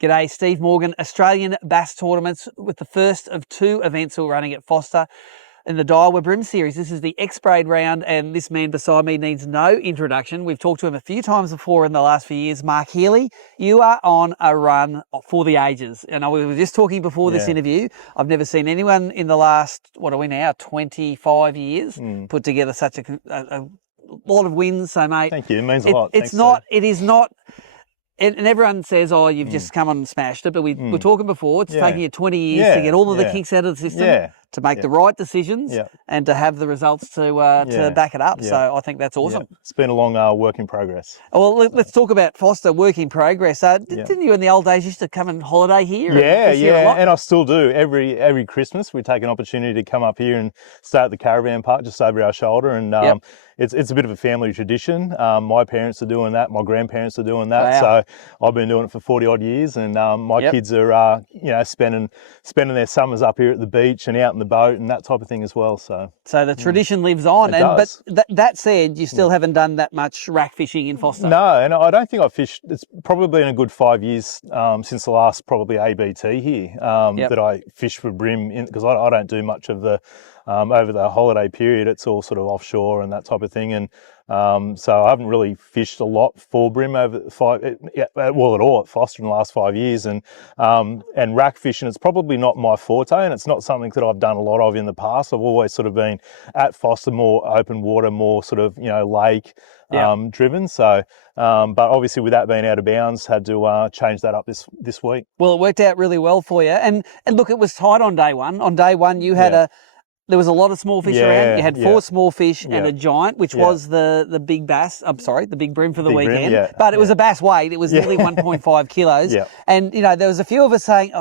G'day, Steve Morgan. Australian Bass Tournaments with the first of 2 events we're running at Forster in the Daiwa BREAM series. This is the X-Braid round, and this man beside me needs no introduction. We've talked to him a few times before in the last few years. Mark Healey, you are on a run for the ages. And we were just talking before this interview. I've never seen anyone in the last, 25 years put together such a lot of wins. So, mate, thank you. It means a lot. It is not. And everyone says, oh, you've just come on and smashed it. But we were talking before, it's taking you 20 years to get all of the kinks out of the system, to make the right decisions and to have the results to back it up. So I think that's awesome. It's been a long work in progress. Well, let's talk about Forster, work in progress. Didn't you in the old days used to come and holiday here? And I still do. Every Christmas we take an opportunity to come up here and stay at the caravan park just over our shoulder. And it's a bit of a family tradition. My parents are doing that. My grandparents are doing that. Wow. So I've been doing it for 40 odd years, and my kids are spending their summers up here at the beach and out in the boat and that type of thing as well. So the tradition lives on. But that said, you still haven't done that much rack fishing in Forster. No, and I don't think I've fished. It's probably been a good 5 years since the last probably ABT here that I fished for BREAM, because I don't do much of the over the holiday period. It's all sort of offshore and that type of thing, and so I haven't really fished a lot for BREAM over at all at Forster in the last 5 years, and rack fishing, it's probably not my forte, and it's not something that I've done a lot of in the past. I've always sort of been at Forster more open water, more sort of lake driven. So but obviously with that being out of bounds, had to change that up this week. Well, it worked out really well for you, and look, it was tight on day one. On day one you had there was a lot of small fish around. You had 4 small fish and a giant, which was the big bass. I'm sorry, the big BREAM for the weekend. BREAM, but it was a bass weight. It was nearly 1.5 kilos. And, there was a few of us saying,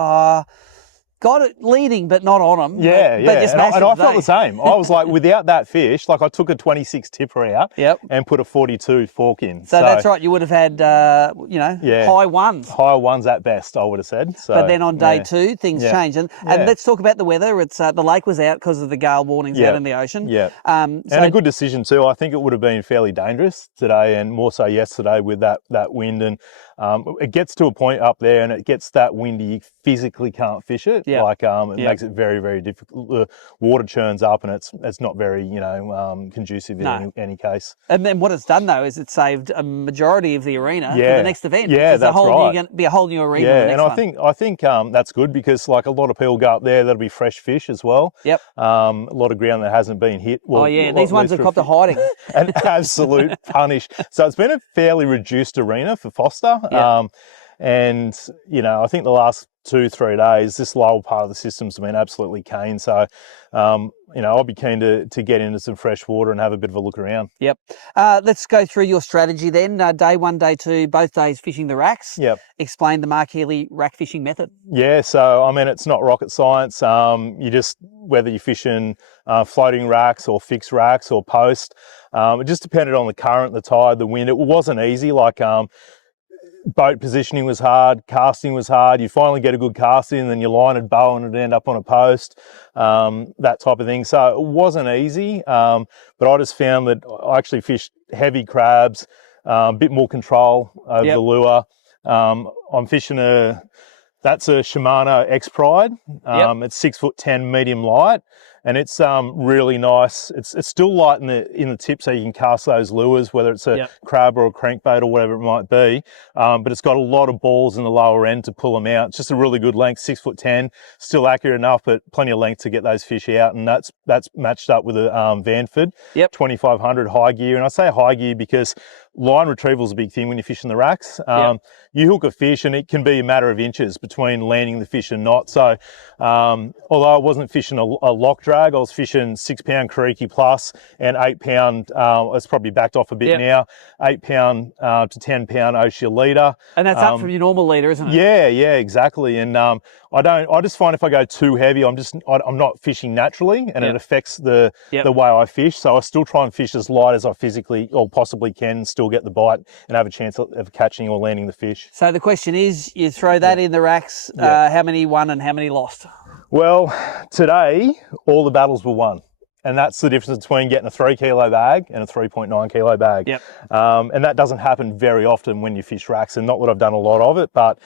got it leading, but not on them. But just and I felt the same. I was like, without that fish, like I took a 26 tipper out and put a 42 fork in. So that's right. You would have had, high ones. Higher ones at best, I would have said. So, but then on day 2, things changed. And let's talk about the weather. It's the lake was out because of the gale warnings out in the ocean. And a good decision too. I think it would have been fairly dangerous today, and more so yesterday with that wind. And it gets to a point up there and it gets that windy, you physically can't fish it. It makes it very, very difficult. The water churns up and it's not very, conducive in any case. And then what it's done though is it saved a majority of the arena for the next event. Yeah, that's right. Going to be a whole new arena. Yeah, and I think that's good, because like a lot of people go up there, that'll be fresh fish as well. A lot of ground that hasn't been hit. Well, these ones have copped a hiding. An absolute punish. So it's been a fairly reduced arena for Forster. And, I think the last 2-3 days, this lower part of the system's been absolutely keen. So, I'll be keen to get into some fresh water and have a bit of a look around. Let's go through your strategy then. Day 1, day 2, both days fishing the racks. Explain the Mark Healey rack fishing method. So, it's not rocket science. You just, whether you're fishing floating racks or fixed racks or post, it just depended on the current, the tide, the wind. It wasn't easy. Boat positioning was hard, casting was hard. You finally get a good cast in, then your line would bow and it'd end up on a post, that type of thing. So it wasn't easy, but I just found that I actually fished heavy crabs, a bit more control over the lure. I'm fishing that's a Shimano X-Braid. It's 6'10" medium light. And it's really nice. It's still light in the tip, so you can cast those lures, whether it's a crab or a crankbait or whatever it might be. But it's got a lot of balls in the lower end to pull them out. It's just a really good length, 6'10", still accurate enough, but plenty of length to get those fish out. And that's matched up with a Vanford 2500 high gear. And I say high gear because line retrieval is a big thing when you're fishing the racks. You hook a fish and it can be a matter of inches between landing the fish and not. So although I wasn't fishing a lock drag, I was fishing 6 pound creaky plus and 8 pound, it's probably backed off a bit now, 8 pound to 10 pound Oshia leader. And that's up from your normal leader, isn't it? Yeah, exactly. And I just find if I go too heavy, I'm not fishing naturally, and it affects the way I fish. So I still try and fish as light as I physically or possibly can, still get the bite and have a chance of catching or landing the fish. So the question is, you throw that in the racks, how many won and how many lost? Well, today, all the battles were won. And that's the difference between getting a 3 kilo bag and a 3.9 kilo bag. Yep. And that doesn't happen very often when you fish racks, and not that I've done a lot of it, but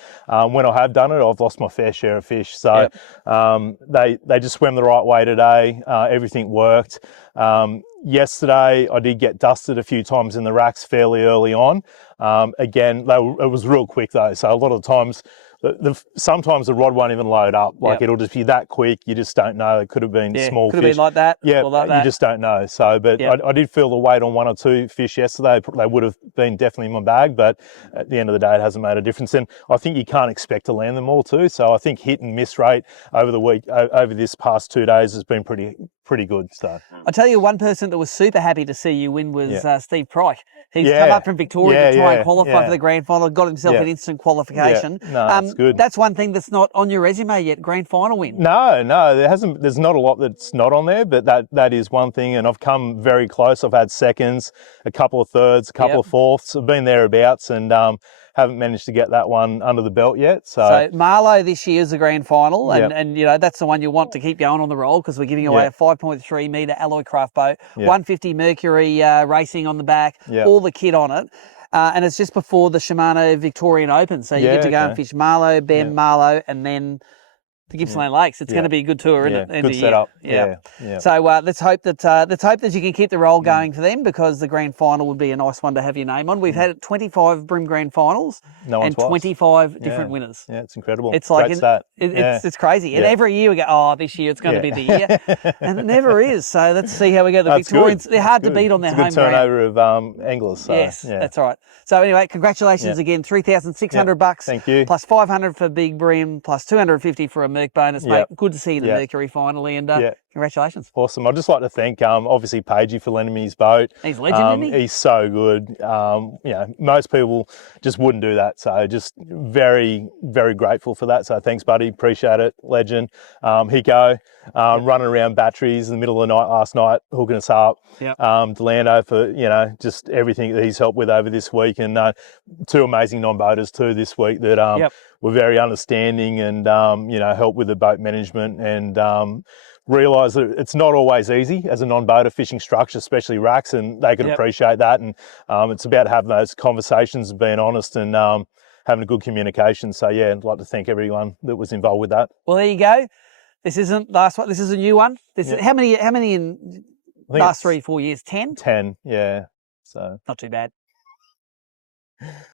when I have done it, I've lost my fair share of fish. So they just swam the right way today. Everything worked. Yesterday, I did get dusted a few times in the racks fairly early on. Again, it was real quick though. So a lot of the times, sometimes the rod won't even load up. Like it'll just be that quick. You just don't know. It could have been small could fish. have been like that. Yeah, or like that. You just don't know. So, but I did feel the weight on 1 or 2 fish yesterday. They would have been definitely in my bag, but at the end of the day, it hasn't made a difference. And I think you can't expect to land them all too. So I think hit and miss rate over the week, over this past 2 days, has been pretty good. So I tell you, one person that was super happy to see you win was Steve Pryke. He's come up from Victoria to try and qualify for the grand final, got himself an instant qualification. No, that's good. That's one thing that's not on your resume yet, grand final win. No, there's not a lot that's not on there, but that is one thing, and I've come very close. I've had seconds, a couple of thirds, a couple of fourths. I've been thereabouts, and haven't managed to get that one under the belt yet. So Marlow this year is the grand final, and you know that's the one you want to keep going on the roll, because we're giving away a 5.3 metre alloy craft boat, 150 Mercury racing on the back, all the kit on it. And it's just before the Shimano Victorian Open, so you get to go and fish Marlow, Ben, Marlow, and then the Gippsland Lakes. It's going to be a good tour, isn't it? Good setup. So let's hope that you can keep the roll going for them, because the grand final would be a nice one to have your name on. We've had 25 BREAM grand finals and 25 different winners. Yeah, it's incredible. It's like it's crazy. And every year we go, oh, this year it's going to be the year, and it never is. So let's see how we go. The Victorians, they're hard to beat on their home ground. Turnover of anglers. So, yes, that's right. So anyway, congratulations again. $3,600. Thank you. Plus 500 for big BREAM, plus 250 for a Merc bonus, mate. Good to see you in the Mercury finally, and congratulations. Awesome. I'd just like to thank obviously Pagey for lending me his boat. He's a legend, isn't he? He's so good. You know, most people just wouldn't do that. So just very, very grateful for that. So thanks, buddy. Appreciate it. Legend. Hiko, running around batteries in the middle of the night last night, hooking us up. Delando for, you know, just everything that he's helped with over this week. And 2 amazing non-boaters too this week that were very understanding and, you know, help with the boat management, and realise that it's not always easy as a non-boater fishing structure, especially racks, and they could appreciate that. And it's about having those conversations, being honest, and having a good communication. So yeah, I'd like to thank everyone that was involved with that. Well, there you go. This isn't the last one. This is a new one. This is, how many in last 3-4 years? 10? 10, yeah. So not too bad.